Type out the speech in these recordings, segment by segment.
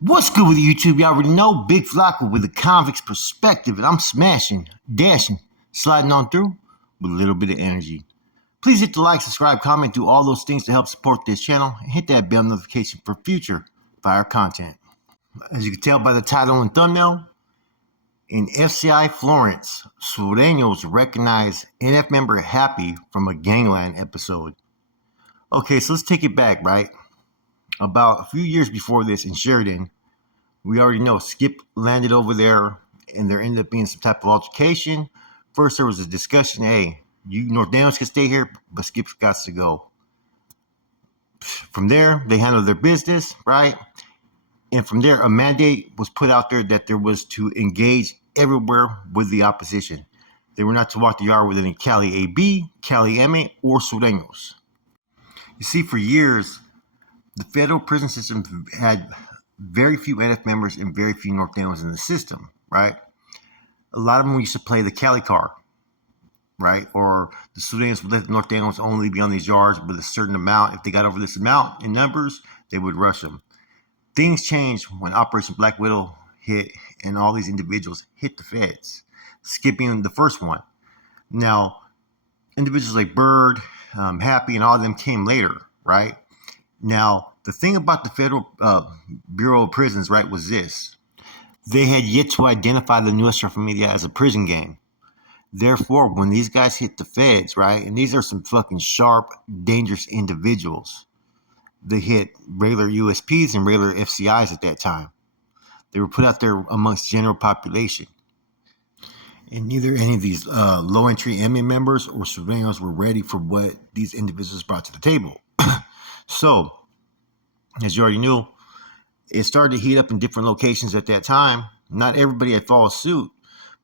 What's good with YouTube? You already know Big Flocka with the convict's perspective, and I'm smashing, dashing, sliding on through with a little bit of energy. Please hit the like, subscribe, comment, do all those things to help support this channel, and hit that bell notification for future fire content. As you can tell by the title and thumbnail, in Fci-Florence, Surenos recognize NF member Happy from a Gangland episode. Okay, so let's take it back, right? About a few years before this in Sheridan, we already know Skip landed over there and there ended up being some type of altercation. First, there was a discussion, hey, you North Daniels can stay here, but Skip's got to go. From there, they handled their business, right? And from there, a mandate was put out there that there was to engage everywhere with the opposition. They were not to walk the yard with any Cali AB, Cali MA, or Surenos. You see, for years, the federal prison system had very few NF members and very few North Daniels in the system, right? A lot of them used to play the Cali card, right? Or the Surenos would let the North Daniels only be on these yards with a certain amount. If they got over this amount in numbers, they would rush them. Things changed when Operation Black Widow hit and all these individuals hit the feds, skipping the first one. Now, individuals like Bird, Happy, and all of them came later, right? Now, the thing about the Federal Bureau of Prisons, right, was this. They had yet to identify the Nuestra Familia as a prison gang. Therefore, when these guys hit the feds, right, and these are some fucking sharp, dangerous individuals, they hit regular USPs and regular FCIs at that time. They were put out there amongst general population. And neither any of these low-entry MA members or surveillance were ready for what these individuals brought to the table. So, as you already knew, it started to heat up in different locations at that time. Not everybody had followed suit,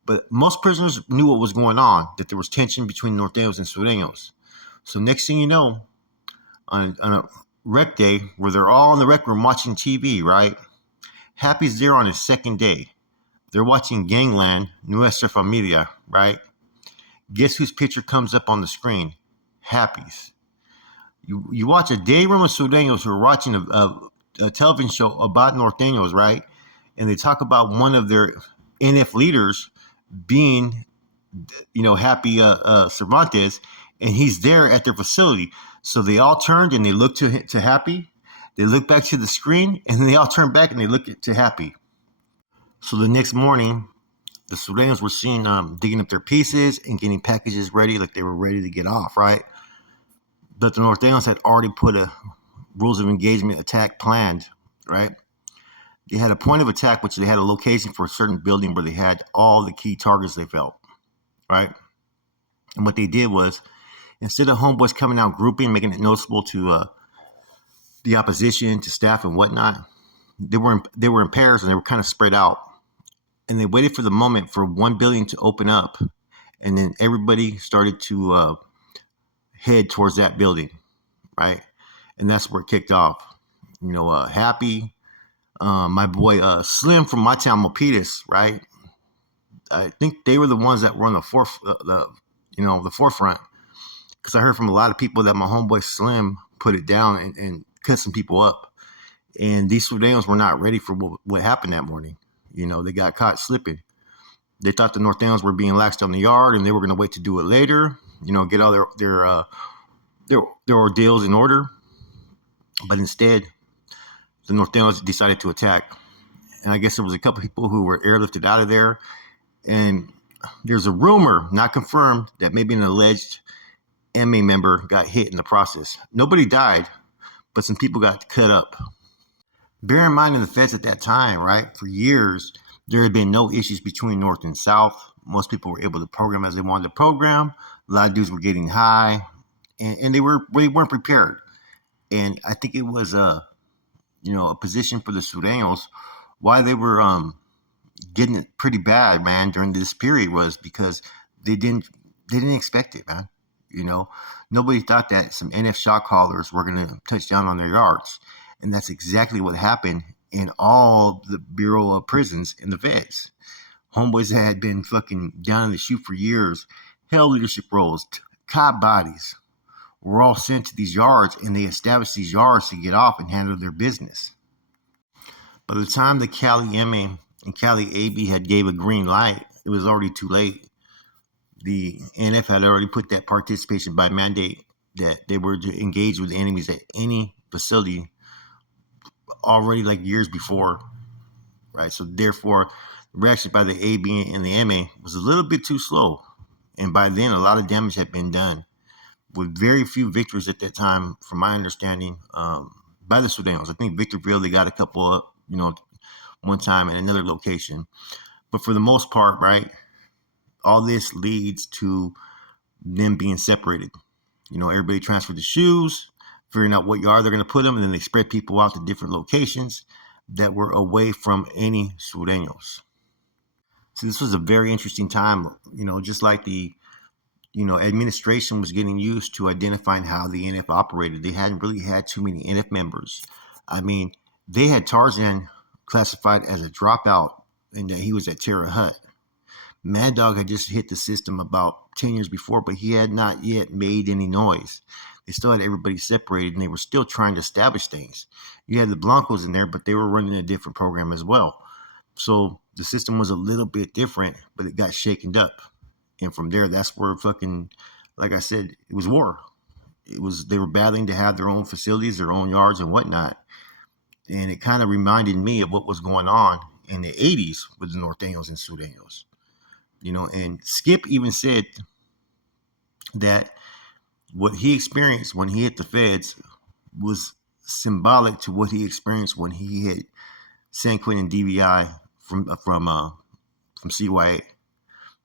but most prisoners knew what was going on, that there was tension between North Daniels and Surenos. So next thing you know, on a rec day where they're all in the rec room watching TV, right? Happy's there on his second day. They're watching Gangland, Nuestra Familia, right? Guess whose picture comes up on the screen? Happy's. You watch a day room of Surenos who are watching a television show about North Daniels, right? And they talk about one of their NF leaders being, Happy Cervantes, and he's there at their facility. So they all turned and they looked to Happy. They looked back to the screen, and then they all turned back and they looked to Happy. So the next morning, the Surenos were seen digging up their pieces and getting packages ready, like they were ready to get off, right? But the North Daniels had already put a rules of engagement attack planned, right? They had a point of attack, which they had a location for a certain building where they had all the key targets they felt, right? And what they did was, instead of homeboys coming out grouping, making it noticeable to the opposition, to staff and whatnot, they were in pairs and they were kind of spread out. And they waited for the moment for one building to open up, and then everybody started to head towards that building, right? And that's where it kicked off. Happy, my boy Slim from my town, Milpitas, right? I think they were the ones that were on the forefront, because I heard from a lot of people that my homeboy Slim put it down and cut some people up. And these Surenos were not ready for what happened that morning. They got caught slipping. They thought the North Daniels were being laxed on the yard, and they were going to wait to do it later. Get all their ordeals in order. But instead, the North Daniels decided to attack. And I guess there was a couple people who were airlifted out of there. And there's a rumor, not confirmed, that maybe an alleged MA member got hit in the process. Nobody died, but some people got cut up. Bear in mind, in the feds at that time, right, for years, there had been no issues between North and South. Most people were able to program as they wanted to program. A lot of dudes were getting high, and they weren't prepared. And I think it was a position for the Surenos why they were getting it pretty bad, man, during this period, was because they didn't expect it, man. Nobody thought that some NF shot callers were going to touch down on their yards. And that's exactly what happened in all the Bureau of Prisons in the feds. Homeboys that had been fucking down in the chute for years, held leadership roles, cop bodies, were all sent to these yards, and they established these yards to get off and handle their business. By the time the Cali MA and Cali AB had gave a green light, it was already too late. The NF had already put that participation by mandate that they were to engage with enemies at any facility already like years before, right? So therefore, the reaction by the AB and the MA was a little bit too slow. And by then, a lot of damage had been done with very few victories at that time, from my understanding, by the Surenos. I think Victorville, they got a couple, one time in another location. But for the most part, right, all this leads to them being separated. Everybody transferred the shoes, figuring out what yard they're going to put them, and then they spread people out to different locations that were away from any Surenos. So this was a very interesting time, just like the administration was getting used to identifying how the NF operated. They hadn't really had too many NF members. I mean, they had Tarzan classified as a dropout and that he was at Terra Hut. Mad Dog had just hit the system about 10 years before, but he had not yet made any noise. They still had everybody separated, and they were still trying to establish things. You had the Blancos in there, but they were running a different program as well. So the system was a little bit different, but it got shaken up. And from there, that's where fucking, like I said, it was war. They were battling to have their own facilities, their own yards and whatnot. And it kind of reminded me of what was going on in the 80s with the Norteños and Sureños. And Skip even said that what he experienced when he hit the feds was symbolic to what he experienced when he hit San Quentin DVI from CYA.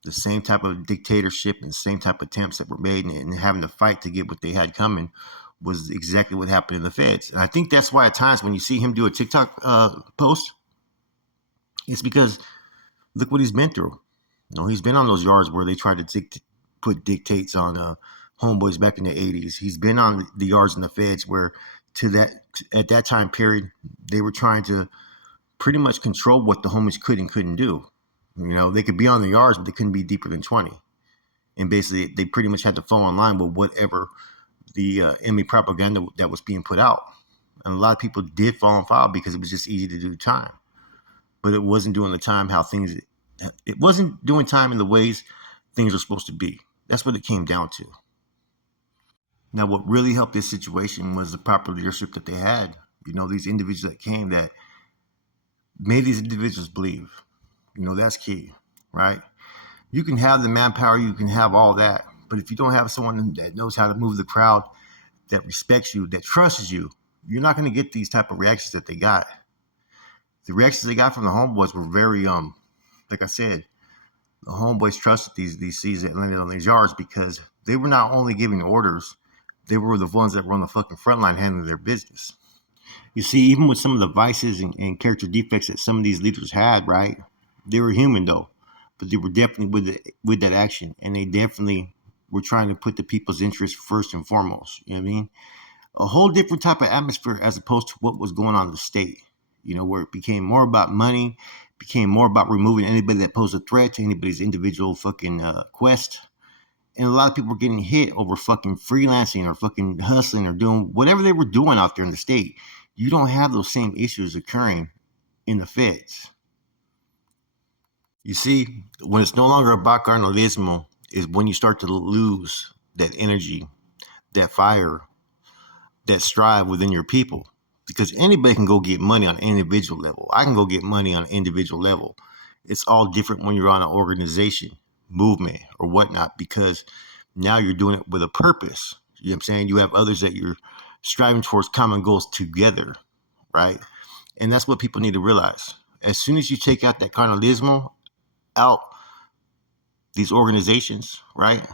The same type of dictatorship and same type of attempts that were made and having to fight to get what they had coming was exactly what happened in the feds. And I think that's why at times when you see him do a TikTok post, it's because look what he's been through. He's been on those yards where they tried to put dictates on homeboys back in the 80s. He's been on the yards in the feds where at that time period, they were trying to pretty much control what the homies could and couldn't do. They could be on the yards, but they couldn't be deeper than 20. And basically, they pretty much had to fall in line with whatever the enemy propaganda that was being put out. And a lot of people did fall in file because it was just easy to do time. But it wasn't doing the time it wasn't doing time in the ways things are supposed to be. That's what it came down to. Now, what really helped this situation was the proper leadership that they had. These individuals that came that made these individuals believe. That's key, right? You can have the manpower, you can have all that, but if you don't have someone that knows how to move the crowd, that respects you, that trusts you, you're not going to get these type of reactions that they got. The reactions they got from the homeboys were very, like I said, the homeboys trusted these C's that landed on these yards because they were not only giving orders, they were the ones that were on the fucking front line handling their business. You see, even with some of the vices and character defects that some of these leaders had, right? They were human though, but they were definitely with that action, and they definitely were trying to put the people's interests first and foremost. You know what I mean? A whole different type of atmosphere as opposed to what was going on in the state. Where it became more about money, became more about removing anybody that posed a threat to anybody's individual fucking quest. And a lot of people were getting hit over fucking freelancing or fucking hustling or doing whatever they were doing out there in the state. You don't have those same issues occurring in the feds. You see, when it's no longer about carnalismo, is when you start to lose that energy, that fire, that strive within your people. Because anybody can go get money on an individual level. I can go get money on an individual level. It's all different when you're on an organization, movement, or whatnot, because now you're doing it with a purpose. You know what I'm saying? You have others that you're striving towards common goals together, right? And that's what people need to realize. As soon as you take out that carnalismo out these organizations, right,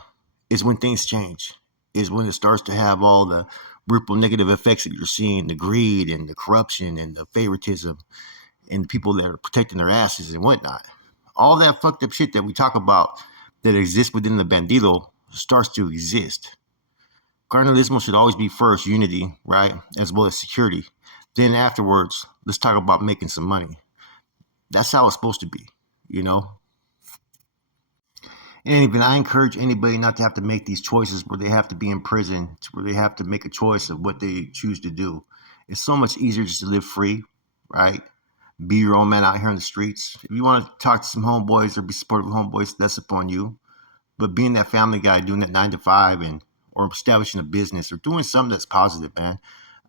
is when things change, is when it starts to have all the ripple negative effects that you're seeing, the greed and the corruption and the favoritism and the people that are protecting their asses and whatnot. All that fucked up shit that we talk about that exists within the bandido starts to exist. Carnalismo should always be first, unity, right, as well as security. Then afterwards, let's talk about making some money. That's how it's supposed to be, And even I encourage anybody not to have to make these choices where they have to be in prison, where they have to make a choice of what they choose to do. It's so much easier just to live free, right? Be your own man out here in the streets. If you want to talk to some homeboys or be supportive of homeboys, that's upon you. But being that family guy, doing that 9 to 5, and or establishing a business or doing something that's positive, man,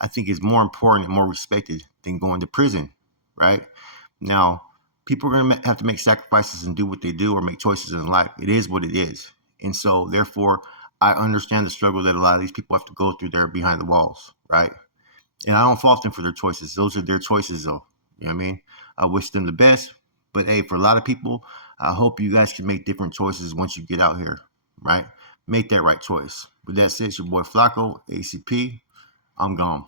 I think is more important and more respected than going to prison, right? Now, people are going to have to make sacrifices and do what they do or make choices in life. It is what it is. And so, therefore, I understand the struggle that a lot of these people have to go through there behind the walls, right? And I don't fault them for their choices. Those are their choices, though. You know what I mean? I wish them the best. But hey, for a lot of people, I hope you guys can make different choices once you get out here, right? Make that right choice. With that said, it's your boy Flacco, ACP. I'm gone.